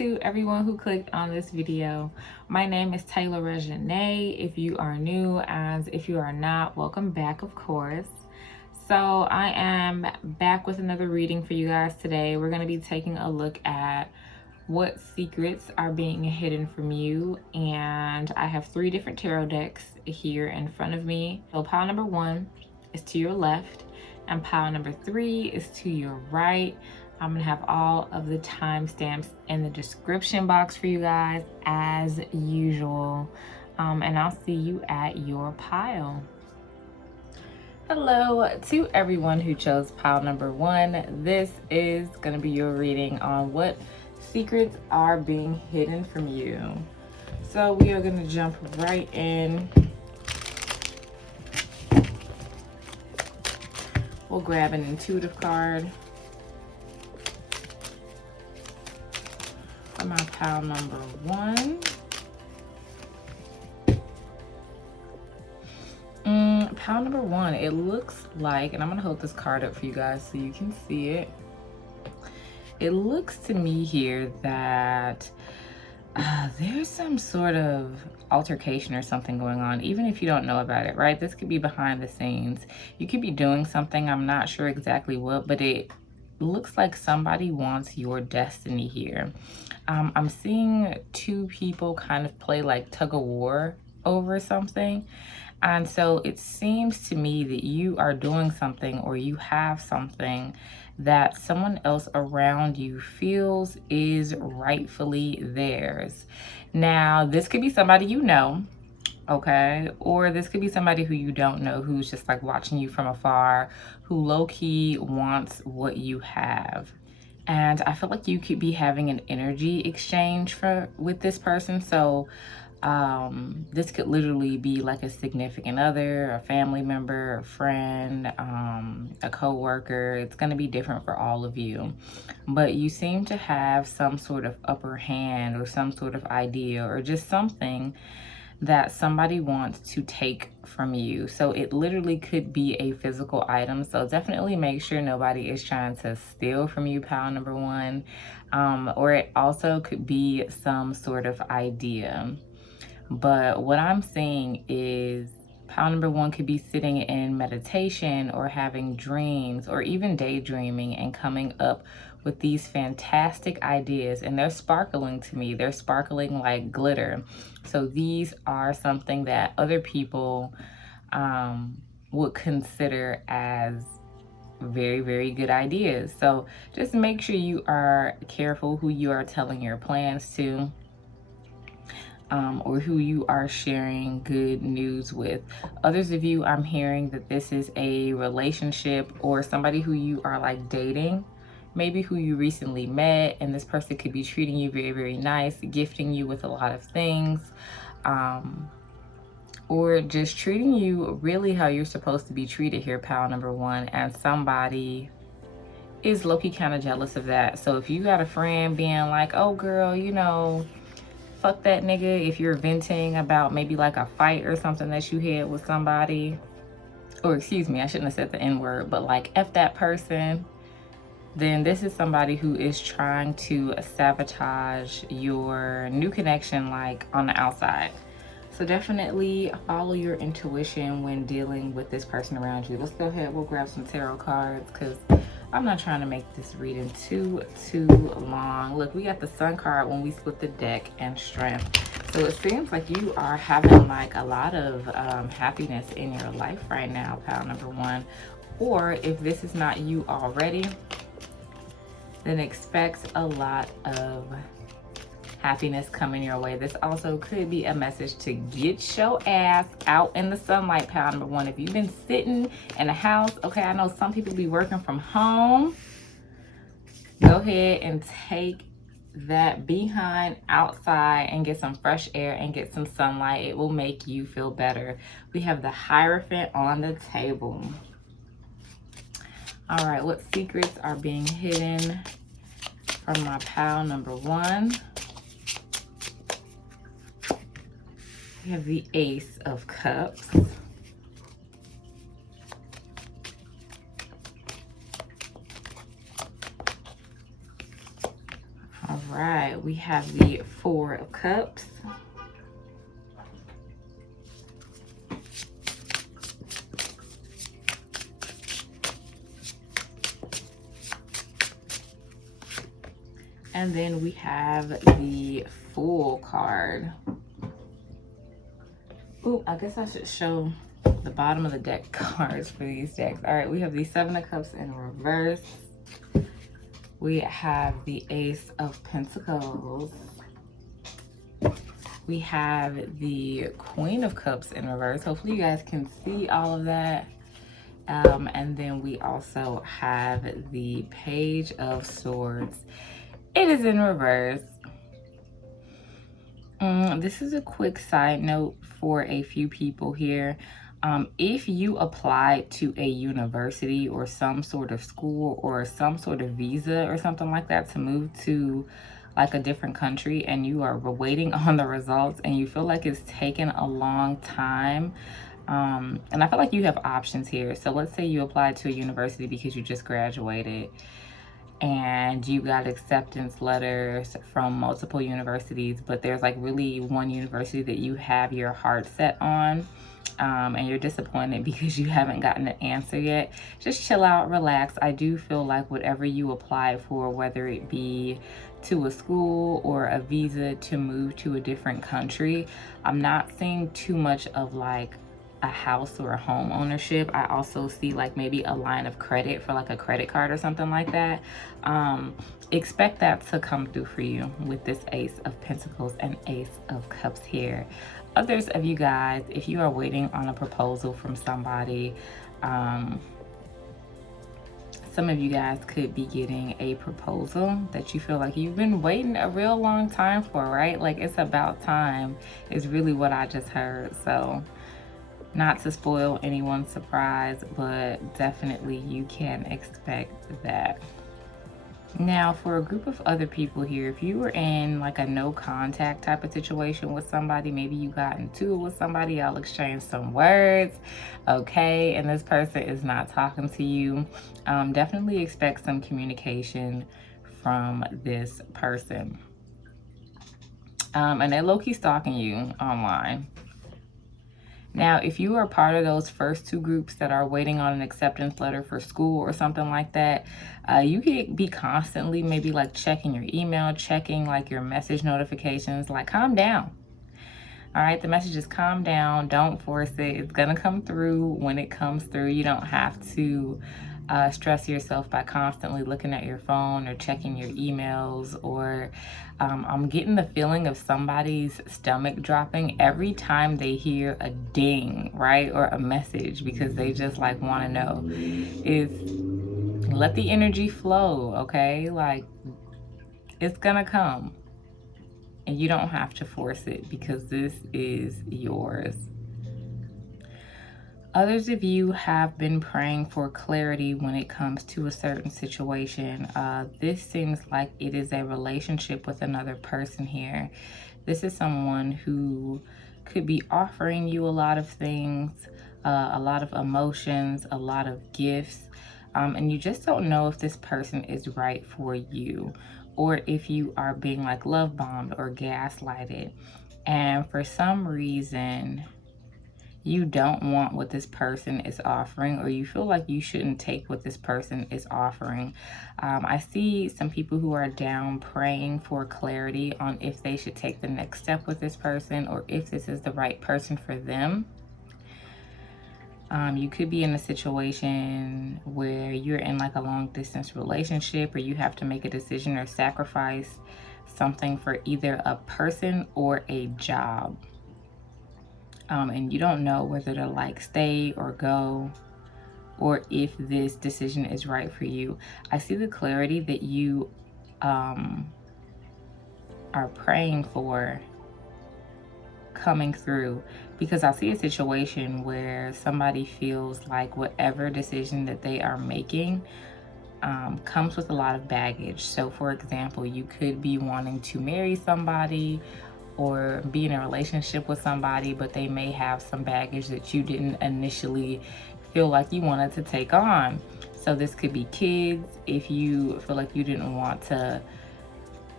to everyone who clicked on this video. My name is TayRB. If you are new, and if you are not, welcome back, of course. So I am back with another reading for you guys today. We're going to be taking a look at what secrets are being hidden from you, and I have 3 different tarot decks here in front of me. So pile number 1 is to your left, and pile number 3 is to your right. I'm gonna have all of the timestamps in the description box for you guys as usual, and I'll see you at your pile. Hello to everyone who chose pile number 1. This is gonna be your reading on what secrets are being hidden from you. So we are gonna jump right in. We'll grab an intuitive card for my pile number 1. Pile number 1, it looks like, and I'm gonna hold this card up for you guys so you can see it. It looks to me here that there's some sort of altercation or something going on, even if you don't know about it, right? This could be behind the scenes. You could be doing something, I'm not sure exactly what, but it looks like somebody wants your destiny here. I'm seeing 2 people kind of play like tug of war over something. And so it seems to me that you are doing something, or you have something that someone else around you feels is rightfully theirs. Now, this could be somebody you know, okay? Or this could be somebody who you don't know, who's just like watching you from afar, who low-key wants what you have. And I feel like you could be having an energy exchange with this person. So this could literally be like a significant other, a family member, a friend, a co-worker. It's going to be different for all of you, but you seem to have some sort of upper hand or some sort of idea or just something that somebody wants to take from you. So it literally could be a physical item. So definitely make sure nobody is trying to steal from you, pile number 1. Or it also could be some sort of idea. But what I'm seeing is pile number 1 could be sitting in meditation or having dreams or even daydreaming and coming up with these fantastic ideas, and they're sparkling to me. They're sparkling like glitter. So these are something that other people would consider as very, very good ideas. So just make sure you are careful who you are telling your plans to. Or who you are sharing good news with. Others of you, I'm hearing that this is a relationship or somebody who you are like dating, maybe who you recently met, and this person could be treating you very, very nice, gifting you with a lot of things, or just treating you really how you're supposed to be treated here, pile number 1, and somebody is low-key kind of jealous of that. So if you got a friend being like, oh girl, you know, fuck that nigga, if you're venting about maybe like a fight or something that you had with somebody, or excuse me, I shouldn't have said the N-word, but like F that person, then this is somebody who is trying to sabotage your new connection like on the outside. So definitely follow your intuition when dealing with this person around you. Let's go ahead, we'll grab some tarot cards because I'm not trying to make this reading too long. Look, we got the Sun card when we split the deck and Strength. So it seems like you are having like a lot of happiness in your life right now, pile number 1. Or if this is not you already, then expect a lot of happiness coming your way. This also could be a message to get your ass out in the sunlight, pile number 1. If you've been sitting in the house, okay, I know some people be working from home. Go ahead and take that behind outside and get some fresh air and get some sunlight. It will make you feel better. We have the Hierophant on the table. All right, what secrets are being hidden from my pile number 1? We have the Ace of Cups. All right, we have the Four of Cups. And then we have the Fool card. Ooh, I guess I should show the bottom of the deck cards for these decks. All right, we have the Seven of Cups in reverse. We have the Ace of Pentacles. We have the Queen of Cups in reverse. Hopefully you guys can see all of that. And then we also have the Page of Swords. It is in reverse. This is a quick side note for a few people here. If you apply to a university or some sort of school or some sort of visa or something like that to move to like a different country, and you are waiting on the results and you feel like it's taken a long time, and I feel like you have options here. So let's say you applied to a university because you just graduated and you got acceptance letters from multiple universities, but there's like really one university that you have your heart set on, and you're disappointed because you haven't gotten an answer yet. Just chill out, relax. I do feel like whatever you apply for, whether it be to a school or a visa to move to a different country, I'm not seeing too much of like a house or a home ownership. I also see like maybe a line of credit for like a credit card or something like that. Expect that to come through for you with this Ace of Pentacles and Ace of Cups here. Others of you guys, if you are waiting on a proposal from somebody, some of you guys could be getting a proposal that you feel like you've been waiting a real long time for, right? Like it's about time is really what I just heard. So not to spoil anyone's surprise, but definitely you can expect that. Now, for a group of other people here, if you were in like a no contact type of situation with somebody, maybe you got into it with somebody, y'all exchanged some words, okay, and this person is not talking to you, definitely expect some communication from this person. And they're low-key stalking you online. Now, if you are part of those first two groups that are waiting on an acceptance letter for school or something like that, you could be constantly maybe like checking your email, checking like your message notifications, like calm down. All right, the message is calm down, don't force it. It's gonna come through when it comes through. You don't have to stress yourself by constantly looking at your phone or checking your emails, or I'm getting the feeling of somebody's stomach dropping every time they hear a ding, right? Or a message, because they just like want to know. Let the energy flow, okay? Like it's gonna come and you don't have to force it because this is yours. Others of you have been praying for clarity when it comes to a certain situation. This seems like it is a relationship with another person here. This is someone who could be offering you a lot of things, a lot of emotions, a lot of gifts, and you just don't know if this person is right for you, or if you are being like love bombed or gaslighted. And for some reason, you don't want what this person is offering, or you feel like you shouldn't take what this person is offering. I see some people who are down praying for clarity on if they should take the next step with this person or if this is the right person for them. You could be in a situation where you're in like a long distance relationship, or you have to make a decision or sacrifice something for either a person or a job. And you don't know whether to like stay or go, or if this decision is right for you. I see the clarity that you are praying for coming through, because I see a situation where somebody feels like whatever decision that they are making comes with a lot of baggage. So for example, you could be wanting to marry somebody or be in a relationship with somebody, but they may have some baggage that you didn't initially feel like you wanted to take on. So this could be kids. If you feel like you didn't want to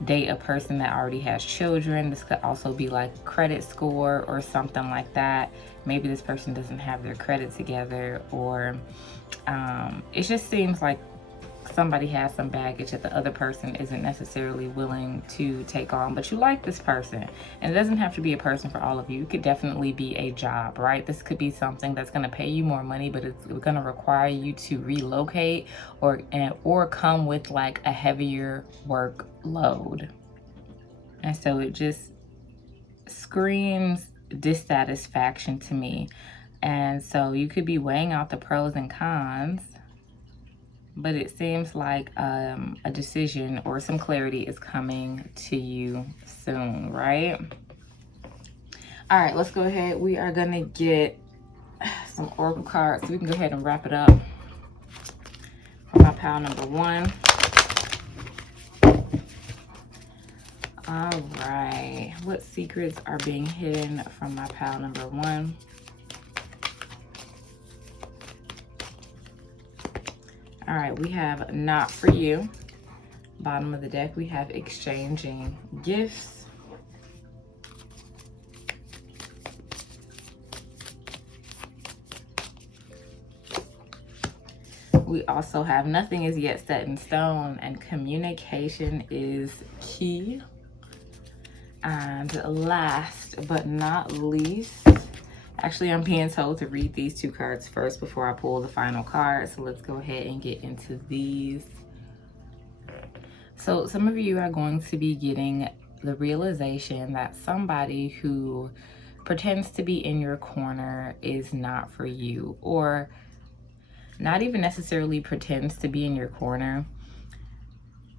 date a person that already has children. This could also be like credit score or something like that. Maybe this person doesn't have their credit together, or it just seems like somebody has some baggage that the other person isn't necessarily willing to take on, but you like this person. And it doesn't have to be a person for all of you. It could definitely be a job, right? This could be something that's going to pay you more money, but it's going to require you to relocate or come with like a heavier workload. And so it just screams dissatisfaction to me. And so you could be weighing out the pros and cons, but it seems like a decision or some clarity is coming to you soon, right? All right, let's go ahead. We are going to get some oracle cards so we can go ahead and wrap it up for my pile number 1. All right, what secrets are being hidden from my pile number 1? All right, we have not for you. Bottom of the deck, we have exchanging gifts. We also have nothing is yet set in stone, and communication is key. And last but not least, actually I'm being told to read these 2 cards first before I pull the final card. So let's go ahead and get into these. So some of you are going to be getting the realization that somebody who pretends to be in your corner is not for you, or not even necessarily pretends to be in your corner,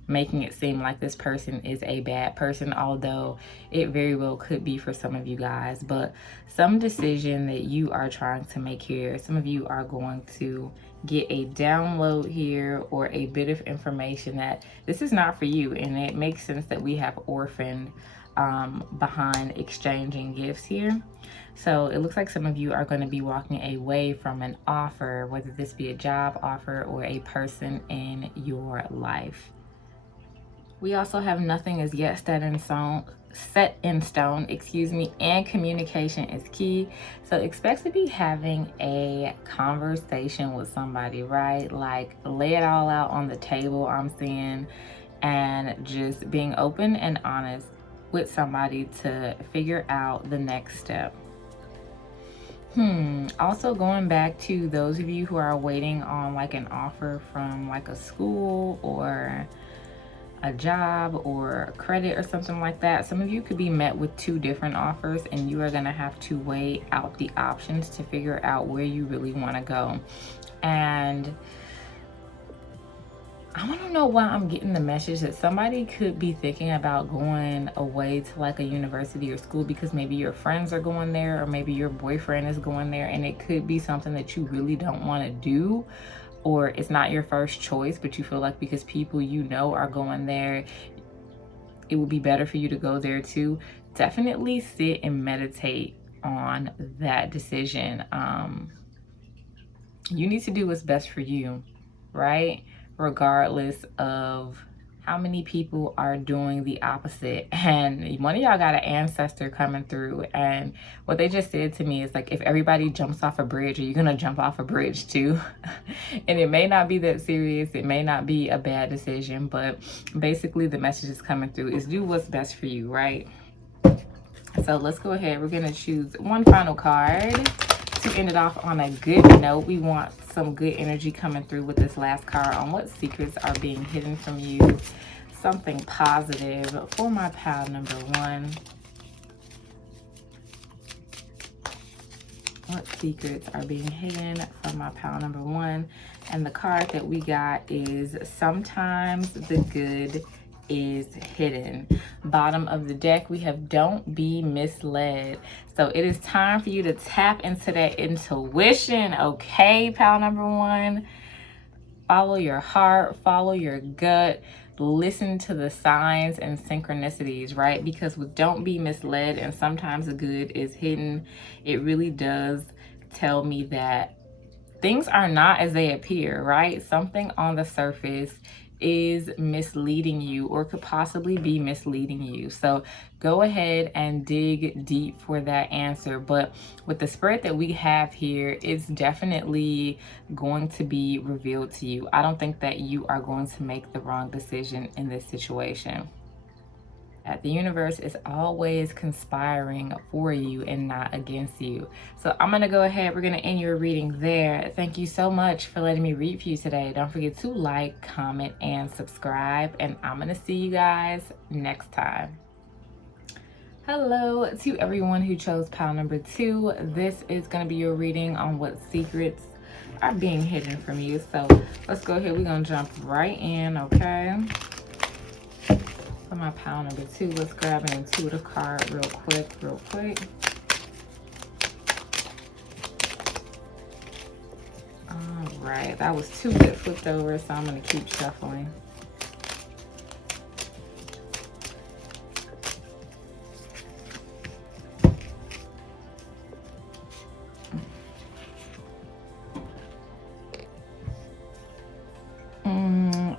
making it seem like this person is a bad person, although it very well could be for some of you guys. But some decision that you are trying to make here, some of you are going to get a download here or a bit of information that this is not for you. And it makes sense that we have orphaned behind exchanging gifts here. So it looks like some of you are going to be walking away from an offer, whether this be a job offer or a person in your life. We also have nothing is yet set in stone, and communication is key. So expect to be having a conversation with somebody, right? Like lay it all out on the table, I'm seeing, and just being open and honest with somebody to figure out the next step. Also going back to those of you who are waiting on like an offer from like a school or a job or credit or something like that. Some of you could be met with 2 different offers, and you are going to have to weigh out the options to figure out where you really want to go. And I want to know why I'm getting the message that somebody could be thinking about going away to like a university or school because maybe your friends are going there, or maybe your boyfriend is going there, and it could be something that you really don't want to do, or it's not your first choice, but you feel like because people you know are going there, it would be better for you to go there too. Definitely sit and meditate on that decision. You need to do what's best for you, right? Regardless of how many people are doing the opposite. And one of y'all got an ancestor coming through, and what they just said to me is like, if everybody jumps off a bridge, are you gonna jump off a bridge too? And it may not be that serious, it may not be a bad decision, but basically the message is coming through is do what's best for you, right? So let's go ahead, we're gonna choose one final card to end it off on a good note. We want some good energy coming through with this last card on what secrets are being hidden from you. Something positive for my pile number 1. What secrets are being hidden from my pile number 1? And the card that we got is sometimes the good is hidden. Bottom of the deck, we have don't be misled. So it is time for you to tap into that intuition, okay, pal number 1? Follow your heart, follow your gut, listen to the signs and synchronicities, right? Because with don't be misled and sometimes the good is hidden, it really does tell me that things are not as they appear, right? Something on the surface is misleading you or could possibly be misleading you. So go ahead and dig deep for that answer. But with the spread that we have here, it's definitely going to be revealed to you. I don't think that you are going to make the wrong decision in this situation. The universe is always conspiring for you and not against you. So I'm going to go ahead. We're going to end your reading there. Thank you so much for letting me read for you today. Don't forget to like, comment, and subscribe. And I'm going to see you guys next time. Hello to everyone who chose pile number 2. This is going to be your reading on what secrets are being hidden from you. So let's go ahead. We're going to jump right in, okay? For my pile number 2, let's grab an intuitive card real quick. All right, that was 2 that flipped over, so I'm going to keep shuffling.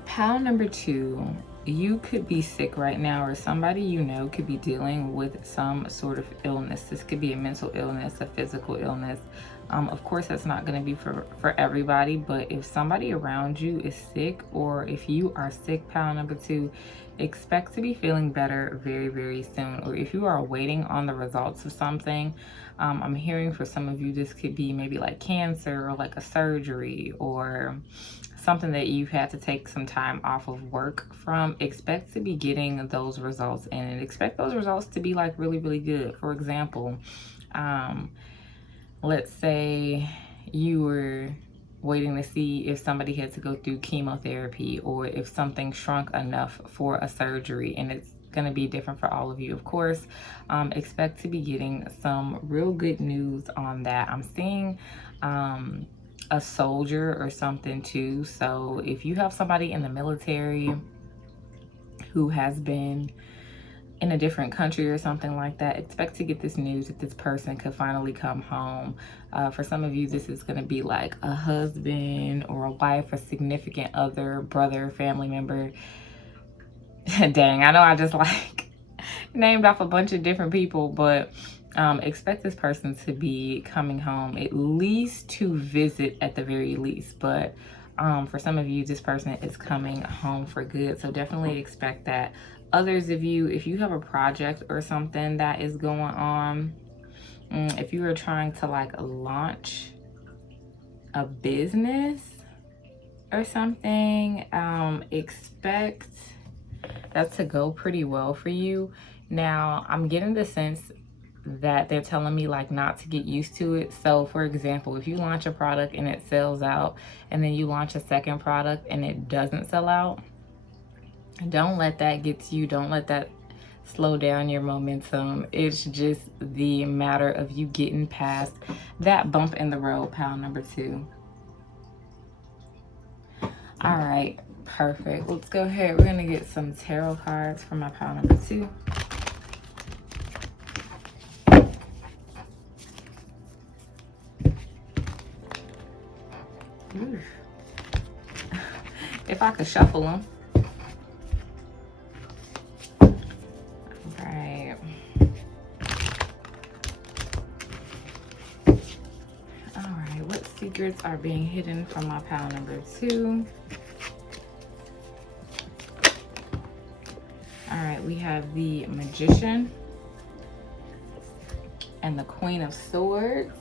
Pile number 2. You could be sick right now, or somebody you know could be dealing with some sort of illness. This could be a mental illness, a physical illness. Of course, that's not going to be for everybody, but if somebody around you is sick, or if you are sick, pile number 2, expect to be feeling better very, very soon. Or if you are waiting on the results of something, I'm hearing for some of you, this could be maybe like cancer or like a surgery or something that you've had to take some time off of work from. Expect to be getting those results in, and expect those results to be like really, really good. For example, let's say you were waiting to see if somebody had to go through chemotherapy, or if something shrunk enough for a surgery, and it's going to be different for all of you, of course. Expect to be getting some real good news on that. I'm seeing a soldier or something too. So if you have somebody in the military who has been in a different country or something like that, expect to get this news that this person could finally come home. For some of you, this is going to be like a husband or a wife, a significant other, brother, family member. Dang, I know I just like named off a bunch of different people, but expect this person to be coming home at least to visit at the very least. But for some of you, this person is coming home for good. So definitely expect that. Others of you, if you have a project or something that is going on, if you are trying to like launch a business or something, expect that to go pretty well for you. Now, I'm getting the sense that they're telling me like not to get used to it. So for example, if you launch a product and it sells out, and then you launch a second product and it doesn't sell out, don't let that get to you. Don't let that slow down your momentum. It's just the matter of you getting past that bump in the road, pile number 2. All right, perfect. Let's go ahead. We're gonna get some tarot cards for my pile number 2. If I could shuffle them. Right. All right, what secrets are being hidden from my pile number 2? All right, we have the Magician and the Queen of Swords.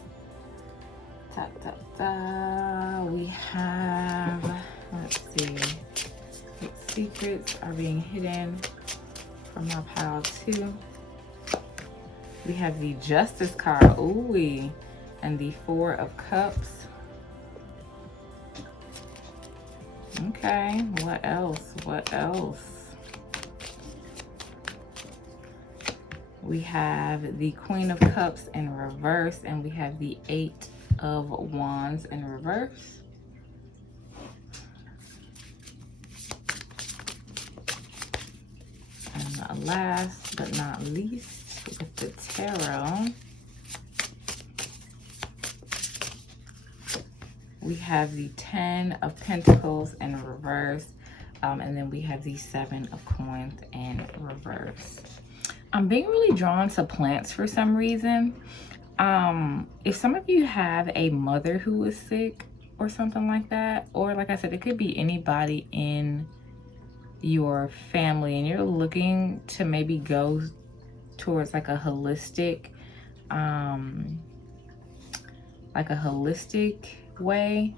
We have, let's see, what secrets are being hidden from my pile 2? We have the Justice card, ooh, and the 4 of Cups. Okay, what else? We have the Queen of Cups in reverse, and we have the 8 of Wands in reverse. And last but not least, with the tarot, we have the 10 of Pentacles in reverse. And then we have the 7 of Coins in reverse. I'm being really drawn to plants for some reason. If some of you have a mother who is sick or something like that, or like I said, it could be anybody in your family and you're looking to maybe go towards like a holistic way,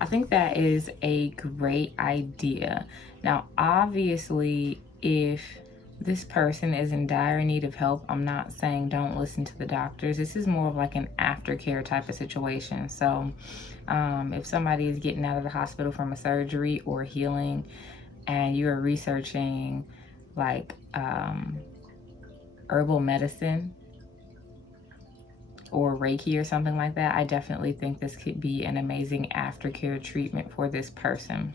I think that is a great idea. Now, obviously, if this person is in dire need of help, I'm not saying don't listen to the doctors. This is more of like an aftercare type of situation. So if somebody is getting out of the hospital from a surgery or healing and you're researching like herbal medicine or Reiki or something like that, I definitely think this could be an amazing aftercare treatment for this person.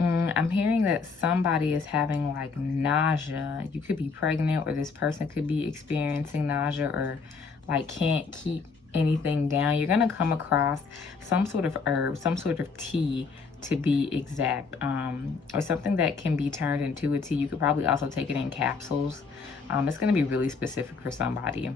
I'm hearing that somebody is having like nausea. You could be pregnant, or this person could be experiencing nausea, or like can't keep anything down. You're gonna come across some sort of herb, some sort of tea to be exact, or something that can be turned into a tea. You could probably also take it in capsules. It's gonna be really specific for somebody.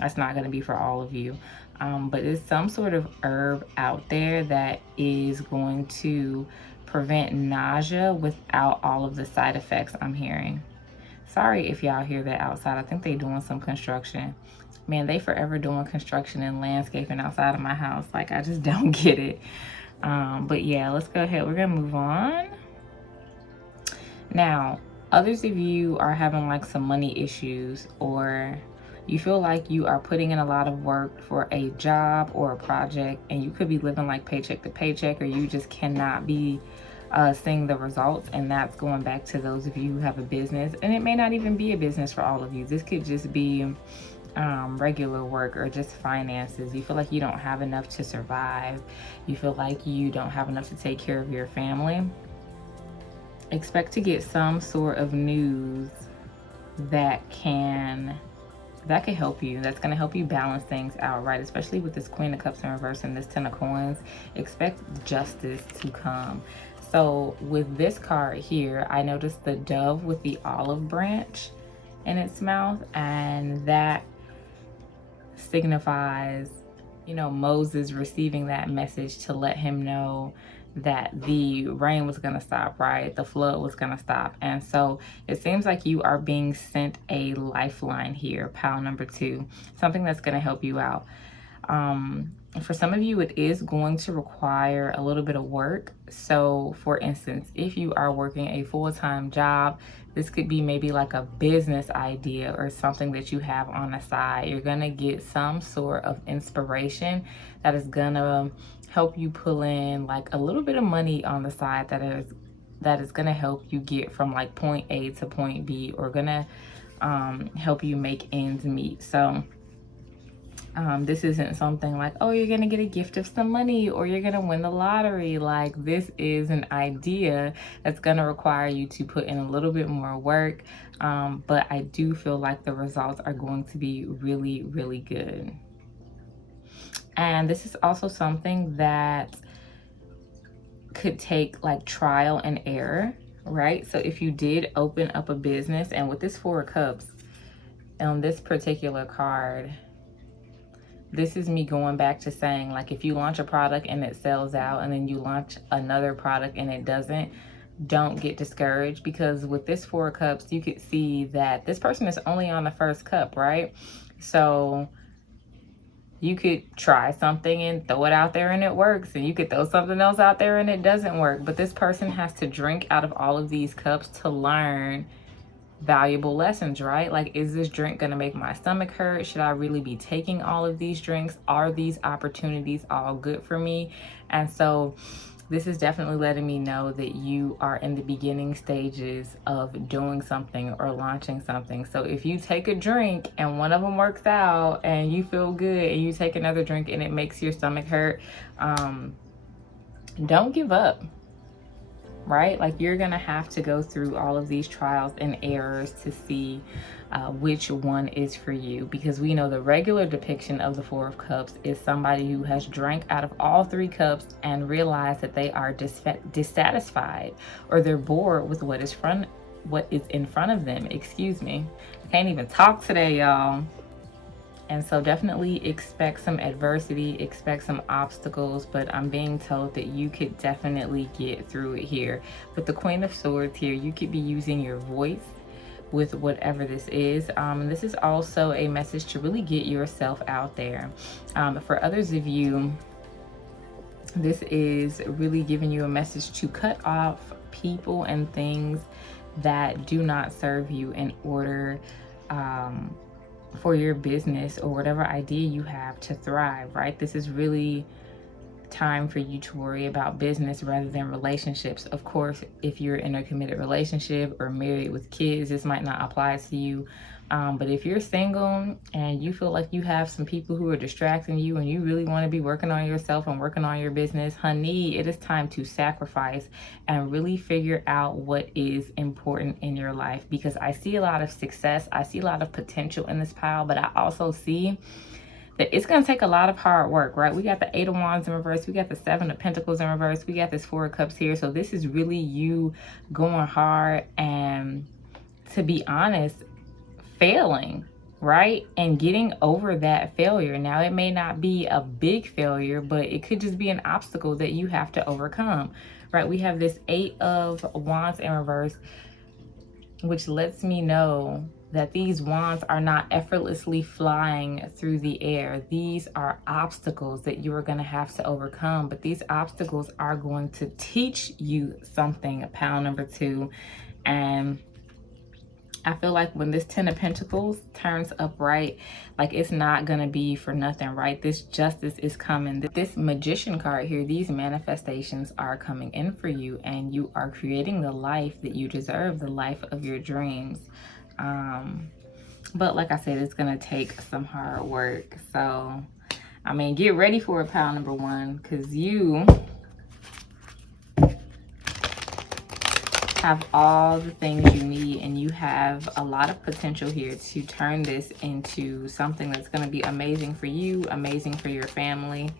That's not gonna be for all of you. But it's some sort of herb out there that is going to prevent nausea without all of the side effects I'm hearing. Sorry if y'all hear that outside. I think they doing some construction. Man, they forever doing construction and landscaping outside of my house. Like, I just don't get it. But yeah, let's go ahead. We're gonna move on. Now, others of you are having like some money issues, or you feel like you are putting in a lot of work for a job or a project, and you could be living like paycheck to paycheck, or you just cannot be seeing the results. And that's going back to those of you who have a business, and it may not even be a business for all of you. This could just be regular work or just finances. You feel like you don't have enough to survive. You feel like you don't have enough to take care of your family. Expect to get some sort of news that can help you. That's going to help you balance things out, right? Especially with this Queen of Cups in reverse and this 10 of Coins. Expect justice to come. So with this card here, I noticed the dove with the olive branch in its mouth, and that signifies, you know, Moses receiving that message to let him know that the rain was going to stop, right? The flood was going to stop. And so it seems like you are being sent a lifeline here, pile number 2, something that's going to help you out. For some of you, it is going to require a little bit of work. So for instance, if you are working a full-time job, this could be maybe like a business idea or something that you have on the side. You're going to get some sort of inspiration that is going to help you pull in like a little bit of money on the side that is going to help you get from like point A to point B, or going to help you make ends meet. So this isn't something like, oh, you're going to get a gift of some money or you're going to win the lottery. Like, this is an idea that's going to require you to put in a little bit more work. But I do feel like the results are going to be really, really good. And this is also something that could take like trial and error, right? So if you did open up a business, and with this 4 of Cups on this particular card, this is me going back to saying, like, if you launch a product and it sells out, and then you launch another product and it doesn't, don't get discouraged. Because with this 4 of Cups, you could see that this person is only on the first cup, right? So you could try something and throw it out there and it works, and you could throw something else out there and it doesn't work. But this person has to drink out of all of these cups to learn valuable lessons, right? Like, is this drink gonna make my stomach hurt? Should I really be taking all of these drinks? Are these opportunities all good for me? And so this is definitely letting me know that you are in the beginning stages of doing something or launching something. So if you take a drink and one of them works out and you feel good, and you take another drink and it makes your stomach hurt, don't give up. right? Like, you're gonna have to go through all of these trials and errors to see which one is for you, because we know the regular depiction of the Four of Cups is somebody who has drank out of all three cups and realized that they are dissatisfied, or they're bored with what is in front of them. Excuse me, I can't even talk today, y'all. And so definitely expect some adversity, expect some obstacles, but I'm being told that you could definitely get through it here. With the Queen of Swords here, you could be using your voice with whatever this is. This is also a message to really get yourself out there. For others of you, this is really giving you a message to cut off people and things that do not serve you in order for your business or whatever idea you have to thrive, right? This is really time for you to worry about business rather than relationships. Of course, if you're in a committed relationship or married with kids, this might not apply to you. But if you're single and you feel like you have some people who are distracting you and you really want to be working on yourself and working on your business, honey, it is time to sacrifice and really figure out what is important in your life. Because I see a lot of success, I see a lot of potential in this pile, but I also see that it's going to take a lot of hard work, right? We got the Eight of Wands in reverse. We got the Seven of Pentacles in reverse. We got this Four of Cups here. So this is really you going hard and, to be honest, failing, right? And getting over that failure. Now, it may not be a big failure, but it could just be an obstacle that you have to overcome, right? We have this Eight of Wands in reverse, which lets me know that these wands are not effortlessly flying through the air. These are obstacles that you are going to have to overcome, but these obstacles are going to teach you something, pile number 2. And I feel like when this Ten of Pentacles turns upright, like, it's not going to be for nothing, right? This justice is coming. This Magician card here, these manifestations are coming in for you, and you are creating the life that you deserve, the life of your dreams. But like I said, it's going to take some hard work. So, I mean, get ready for it, pile number 1, because you have all the things you need, and you have a lot of potential here to turn this into something that's going to be amazing for you, amazing for your family,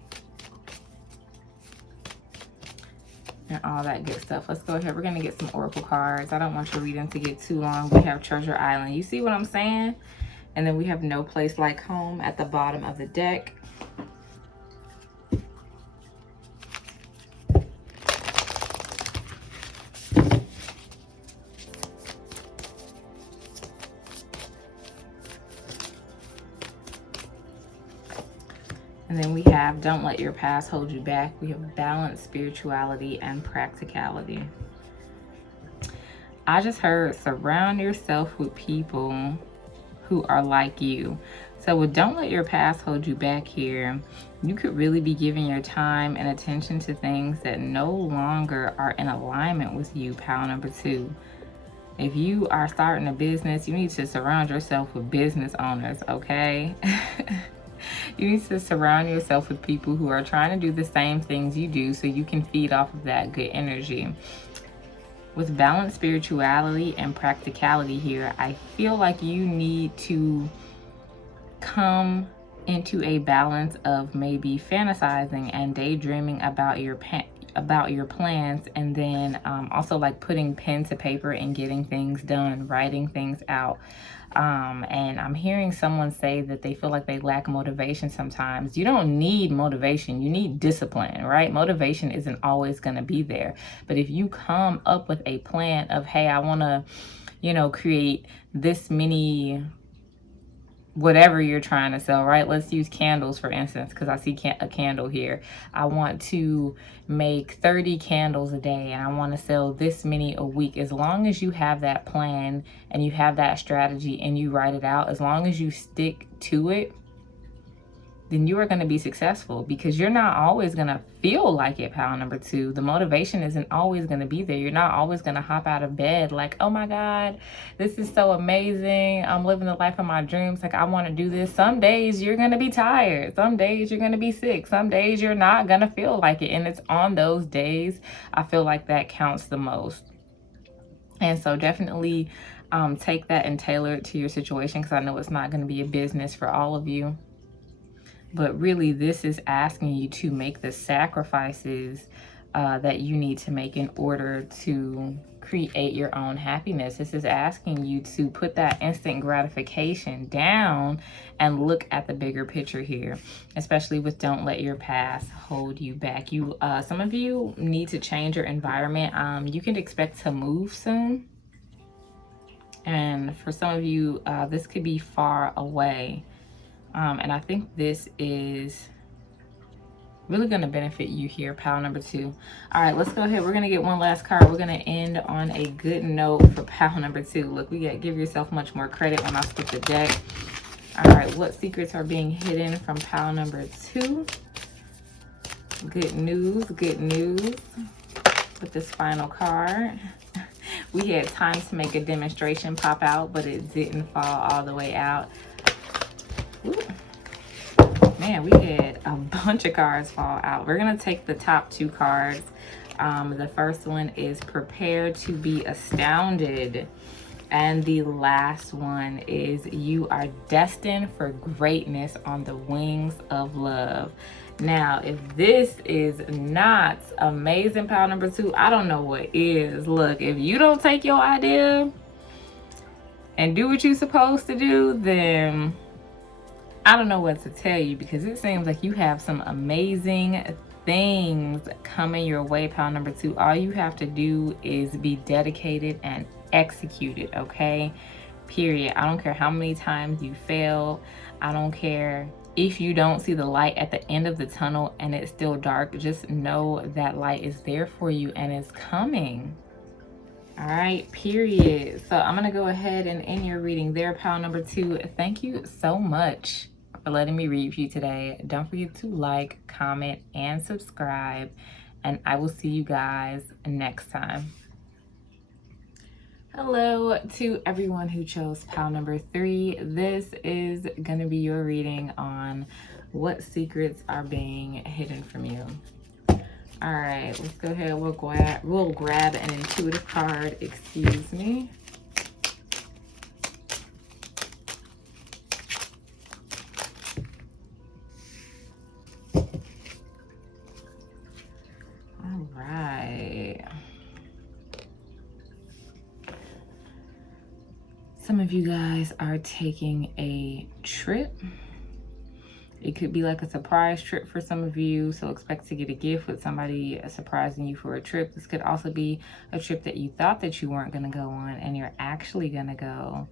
and all that good stuff. Let's go ahead. We're going to get some oracle cards. I don't want your reading to get too long. We have Treasure Island. You see what I'm saying? And then we have No Place Like Home at the bottom of the deck. And then we have Don't Let Your Past Hold You Back. We have Balance, Spirituality, and Practicality. I just heard surround yourself with people who are like you. So with Don't Let Your Past Hold You Back here, you could really be giving your time and attention to things that no longer are in alignment with you, pile number 2. If you are starting a business, you need to surround yourself with business owners, okay? You need to surround yourself with people who are trying to do the same things you do so you can feed off of that good energy. With Balance, Spirituality, and Practicality here, I feel like you need to come into a balance of maybe fantasizing and daydreaming about your plans, and then also like putting pen to paper and getting things done, writing things out. And I'm hearing someone say that they feel like they lack motivation sometimes. You don't need motivation. You need discipline, right? Motivation isn't always going to be there. But if you come up with a plan of, hey, I want to, create this many whatever you're trying to sell, right? Let's use candles, for instance, because I see a candle here. I want to make 30 candles a day, and I want to sell this many a week. As long as you have that plan and you have that strategy and you write it out, as long as you stick to it, then you are going to be successful, because you're not always going to feel like it, pile number 2. The motivation isn't always going to be there. You're not always going to hop out of bed like, oh my God, this is so amazing. I'm living the life of my dreams. Like, I want to do this. Some days you're going to be tired. Some days you're going to be sick. Some days you're not going to feel like it. And it's on those days, I feel like that counts the most. And so definitely take that and tailor it to your situation, because I know it's not going to be a business for all of you. But really, this is asking you to make the sacrifices that you need to make in order to create your own happiness. This is asking you to put that instant gratification down and look at the bigger picture here, especially with don't let your past hold you back. Some of you need to change your environment. You can expect to move soon. And for some of you, this could be far away. And I think this is really going to benefit you here, pile number 2. All right, let's go ahead. We're going to get one last card. We're going to end on a good note for pile number 2. Look, we got to give yourself much more credit when I split the deck. All right, what secrets are being hidden from pile number 2? Good news, good news. With this final card, we had time to make a demonstration pop out, but it didn't fall all the way out. Ooh. Man, we had a bunch of cards fall out. We're going to take the top 2 cards. The first one is Prepare to be Astounded. And the last one is You Are Destined for Greatness on the Wings of Love. Now, if this is not amazing, pile number 2, I don't know what is. Look, if you don't take your idea and do what you're supposed to do, then I don't know what to tell you, because it seems like you have some amazing things coming your way, pile number 2. All you have to do is be dedicated and execute it, okay? Period. I don't care how many times you fail. I don't care if you don't see the light at the end of the tunnel and it's still dark. Just know that light is there for you and it's coming. All right, period. So I'm going to go ahead and end your reading there, pile number 2. Thank you so much for letting me read for you today. Don't forget to like, comment, and subscribe. And I will see you guys next time. Hello to everyone who chose pile number 3. This is going to be your reading on what secrets are being hidden from you. All right, let's go ahead. We'll grab an intuitive card. Excuse me. All right. Some of you guys are taking a trip. It could be like a surprise trip for some of you, so expect to get a gift with somebody surprising you for a trip. This could also be a trip that you thought that you weren't going to go on and you're actually going to go.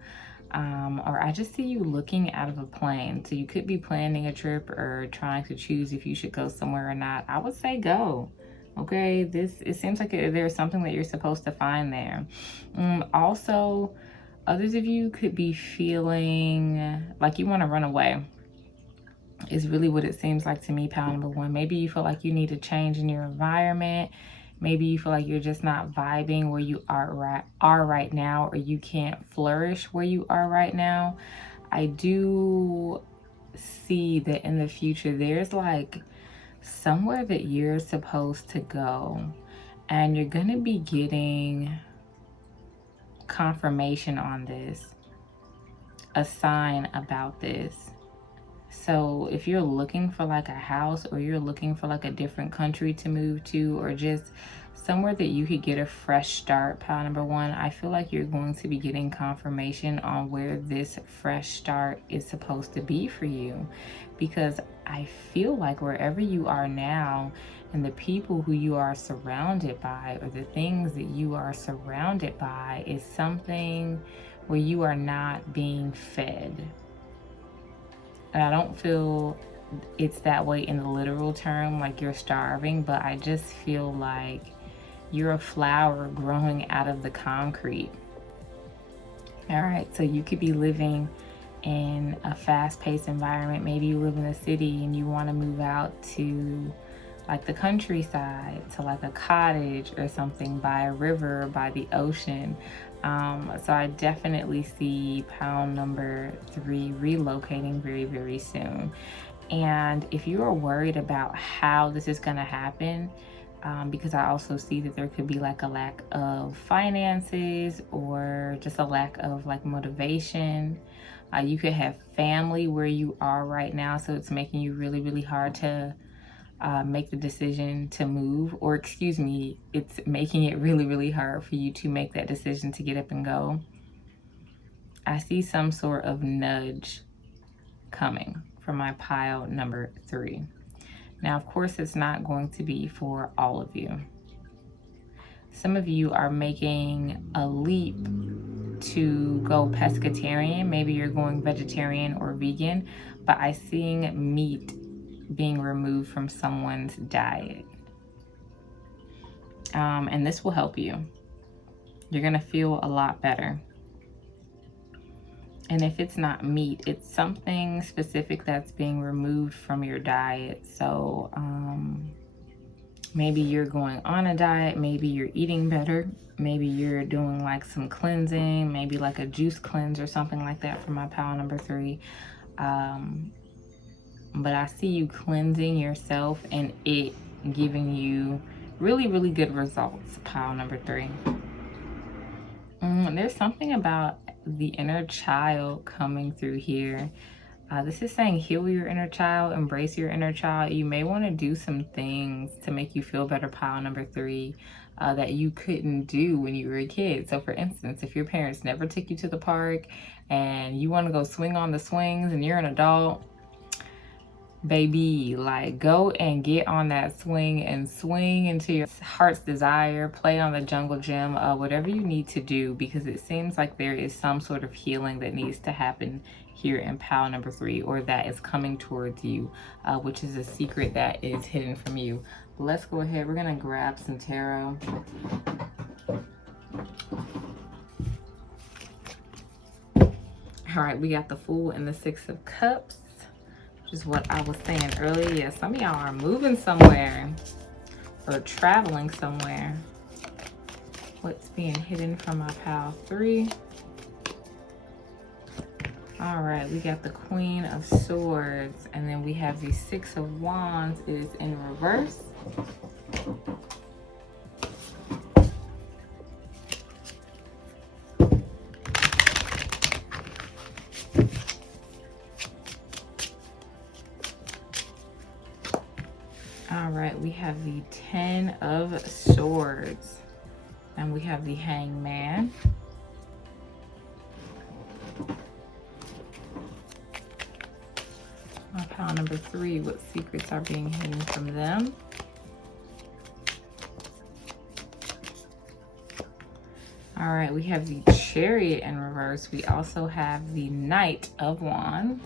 Or I just see you looking out of a plane. So you could be planning a trip or trying to choose if you should go somewhere or not. I would say go. Okay, it seems like there's something that you're supposed to find there. Also, others of you could be feeling like you want to run away. Is really what it seems like to me, pile number 1. Maybe you feel like you need a change in your environment. Maybe you feel like you're just not vibing where you are right now, or you can't flourish where you are right now. I do see that in the future there's like somewhere that you're supposed to go, and you're going to be getting confirmation on this, a sign about this. So if you're looking for like a house, or you're looking for like a different country to move to, or just somewhere that you could get a fresh start, pile number 1, I feel like you're going to be getting confirmation on where this fresh start is supposed to be for you. Because I feel like wherever you are now, and the people who you are surrounded by, or the things that you are surrounded by, is something where you are not being fed. And I don't feel it's that way in the literal term, like you're starving, but I just feel like you're a flower growing out of the concrete. All right, so you could be living in a fast-paced environment. Maybe you live in a city and you want to move out to like the countryside, to like a cottage or something by a river, by the ocean. So I definitely see pile number 3 relocating very, very soon. And if you are worried about how this is going to happen, because I also see that there could be like a lack of finances or just a lack of like motivation. You could have family where you are right now, so it's making you really, really hard to make the decision to move, or excuse me, it's making it really, really hard for you to make that decision to get up and go. I see some sort of nudge coming from my pile number 3. Now, of course, it's not going to be for all of you. Some of you are making a leap to go pescatarian. Maybe you're going vegetarian or vegan, but I'm seeing meat being removed from someone's diet. And this will help you. You're gonna feel a lot better. And if it's not meat, it's something specific that's being removed from your diet. So maybe you're going on a diet, maybe you're eating better, maybe you're doing like some cleansing, maybe like a juice cleanse or something like that for my pile number 3. But I see you cleansing yourself and it giving you really, really good results, pile number 3. There's something about the inner child coming through here. This is saying heal your inner child, embrace your inner child. You may want to do some things to make you feel better, pile number 3, that you couldn't do when you were a kid. So for instance, if your parents never took you to the park and you want to go swing on the swings and you're an adult, baby, like go and get on that swing and swing into your heart's desire, play on the jungle gym, whatever you need to do, because it seems like there is some sort of healing that needs to happen here in pile number 3, or that is coming towards you, which is a secret that is hidden from you. Let's go ahead, we're gonna grab some tarot. All right, we got the Fool and the 6 of Cups. Which is what I was saying earlier. Yeah, some of y'all are moving somewhere or traveling somewhere. What's being hidden from my pile 3? All right, we got the Queen of Swords, and then we have the 6 of Wands is in reverse. All right, we have the 10 of Swords, and we have the Hangman. Pile number 3, what secrets are being hidden from them? All right, we have the Chariot in reverse. We also have the Knight of Wands.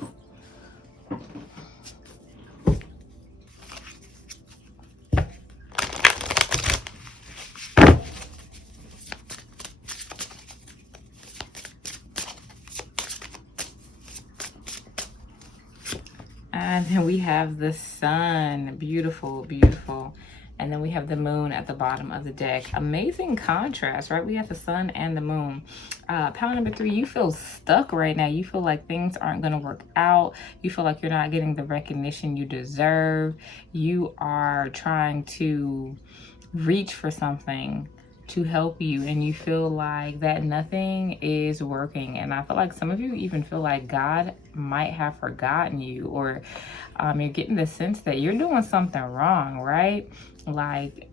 And then we have the Sun. Beautiful, beautiful. And then we have the Moon at the bottom of the deck. Amazing contrast, right? We have the Sun and the Moon. Pile number 3, you feel stuck right now. You feel like things aren't going to work out. You feel like you're not getting the recognition you deserve. You are trying to reach for something to help you, and you feel like that nothing is working. And I feel like some of you even feel like God might have forgotten you, or you're getting the sense that you're doing something wrong, right? Like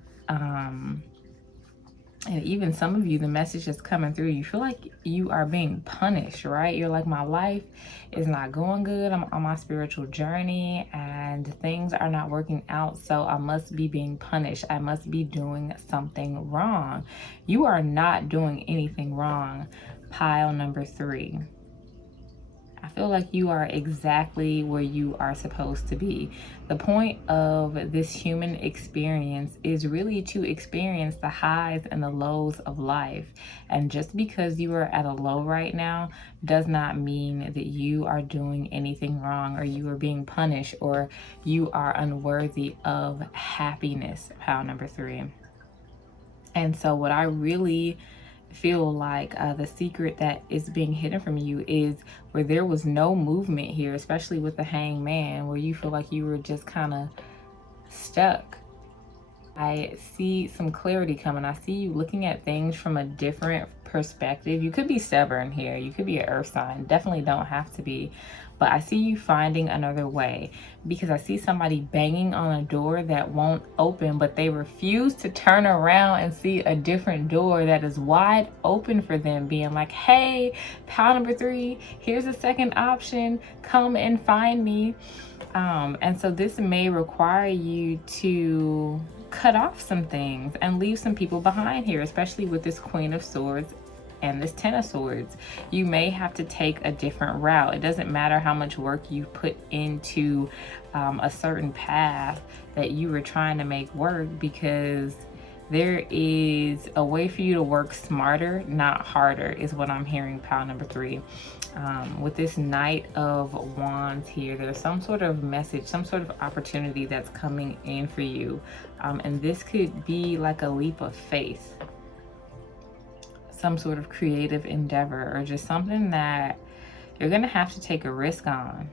and even some of you, the message is coming through, you feel like you are being punished, right? You're like, my life is not going good. I'm on my spiritual journey and things are not working out. So I must be being punished. I must be doing something wrong. You are not doing anything wrong, pile number 3. I feel like you are exactly where you are supposed to be. The point of this human experience is really to experience the highs and the lows of life. And just because you are at a low right now does not mean that you are doing anything wrong, or you are being punished, or you are unworthy of happiness, pile number 3. And so what I really feel like the secret that is being hidden from you is where there was no movement here, especially with the hangman, where you feel like you were just kind of stuck. I see some clarity coming. I see you looking at things from a different perspective. You could be stubborn here. You could be an earth sign. Definitely don't have to be. But I see you finding another way, because I see somebody banging on a door that won't open, but they refuse to turn around and see a different door that is wide open for them, being like, hey, pile number 3, here's a second option. Come and find me. And so this may require you to cut off some things and leave some people behind here, especially with this Queen of Swords and this Ten of Swords. You may have to take a different route. It doesn't matter how much work you put into a certain path that you were trying to make work, because there is a way for you to work smarter, not harder, is what I'm hearing, pile number 3. With this Knight of Wands here, there's some sort of message, some sort of opportunity that's coming in for you. And this could be like a leap of faith, some sort of creative endeavor, or just something that you're going to have to take a risk on.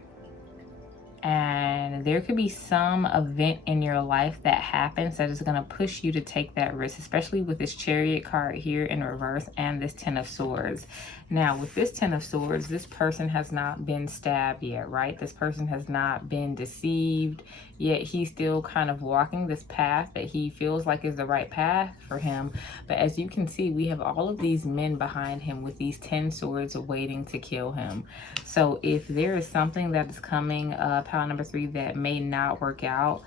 And there could be some event in your life that happens that is going to push you to take that risk, especially with this Chariot card here in reverse and this Ten of Swords. Now, with this Ten of Swords, this person has not been stabbed yet, right? This person has not been deceived yet. He's still kind of walking this path that he feels like is the right path for him. But as you can see, we have all of these men behind him with these 10 swords waiting to kill him. So if there is something that is coming, pile number 3, that may not work out,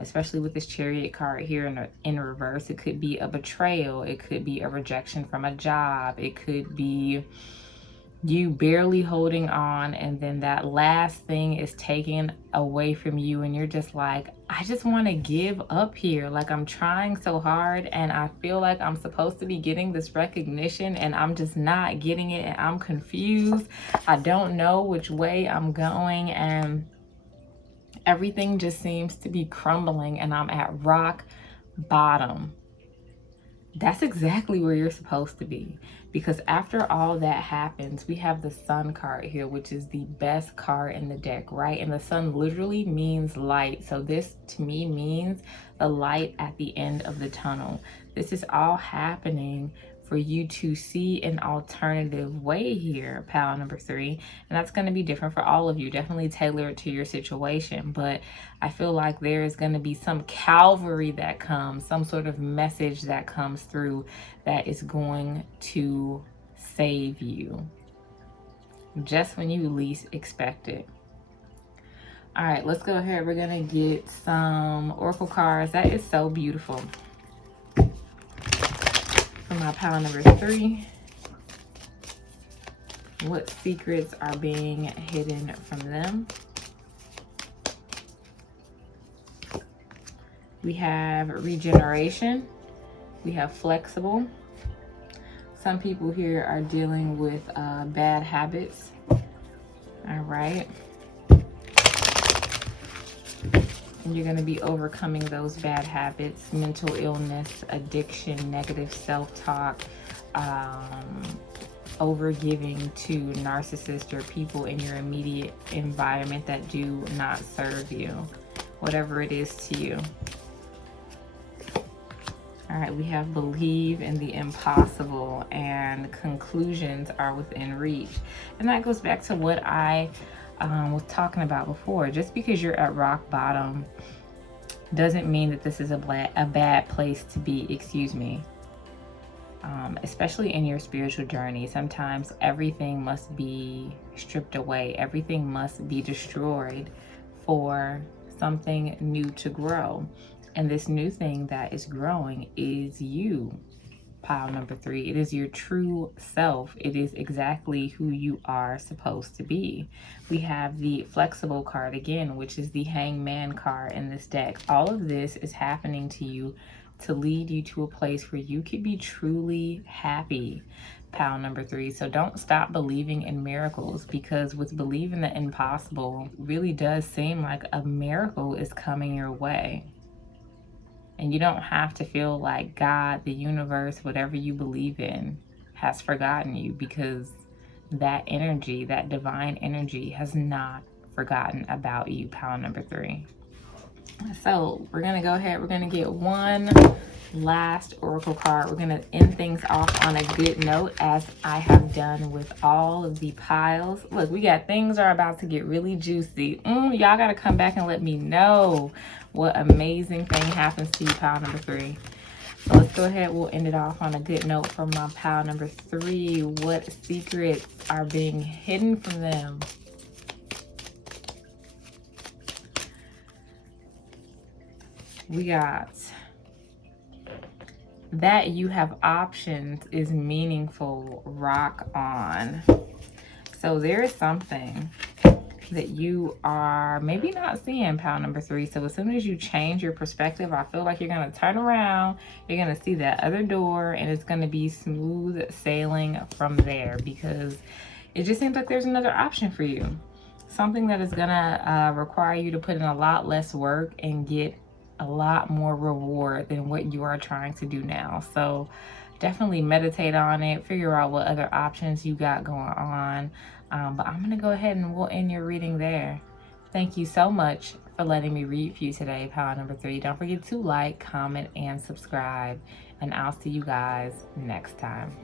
especially with this Chariot card here in reverse, it could be a betrayal, it could be a rejection from a job, it could be you barely holding on, and then that last thing is taken away from you, and you're just like, I just want to give up here. Like, I'm trying so hard, and I feel like I'm supposed to be getting this recognition, and I'm just not getting it, and I'm confused. I don't know which way I'm going, and everything just seems to be crumbling, and I'm at rock bottom. That's exactly where you're supposed to be, because after all that happens, we have the Sun card here, which is the best card in the deck, right? And the sun literally means light. So this to me means the light at the end of the tunnel. This is all happening for you to see an alternative way here, pile number 3. And that's going to be different for all of you. Definitely tailor it to your situation. But I feel like there is going to be some Calvary that comes, some sort of message that comes through that is going to save you just when you least expect it. All right, let's go ahead. We're going to get some Oracle cards. That is so beautiful. For my pile number 3, what secrets are being hidden from them? We have regeneration. We have flexible. Some people here are dealing with bad habits. All right. And you're going to be overcoming those bad habits, mental illness, addiction, negative self-talk, overgiving to narcissists or people in your immediate environment that do not serve you, whatever it is to you. All right, we have believe in the impossible, and conclusions are within reach. And that goes back to what I was talking about before. Just because you're at rock bottom doesn't mean that this is a bad place to be, excuse me. Especially in your spiritual journey, sometimes everything must be stripped away. Everything must be destroyed for something new to grow. And this new thing that is growing is you. pile number 3. It is your true self. It is exactly who you are supposed to be. We have the flexible card again, which is the hangman card in this deck. All of this is happening to you to lead you to a place where you can be truly happy, pile number 3. So don't stop believing in miracles, because with believing the impossible really does seem like a miracle is coming your way. And you don't have to feel like God, the universe, whatever you believe in, has forgotten you, because that energy, that divine energy, has not forgotten about you, pile number 3. So we're going to go ahead. We're going to get one last oracle card. We're going to end things off on a good note, as I have done with all of the piles. Look, we got things are about to get really juicy. Y'all got to come back and let me know what amazing thing happens to you, pile number 3. So let's go ahead. We'll end it off on a good note for my pile number 3. What secrets are being hidden from them? We got that you have options is meaningful. Rock on. So there is something that you are maybe not seeing, pile number 3. So as soon as you change your perspective, I feel like you're going to turn around, you're going to see that other door, and it's going to be smooth sailing from there, because it just seems like there's another option for you. Something that is going to require you to put in a lot less work and get a lot more reward than what you are trying to do now. So definitely meditate on it, figure out what other options you got going on. But I'm going to go ahead and we'll end your reading there. Thank you so much for letting me read for you today, pile number 3. Don't forget to like, comment, and subscribe. And I'll see you guys next time.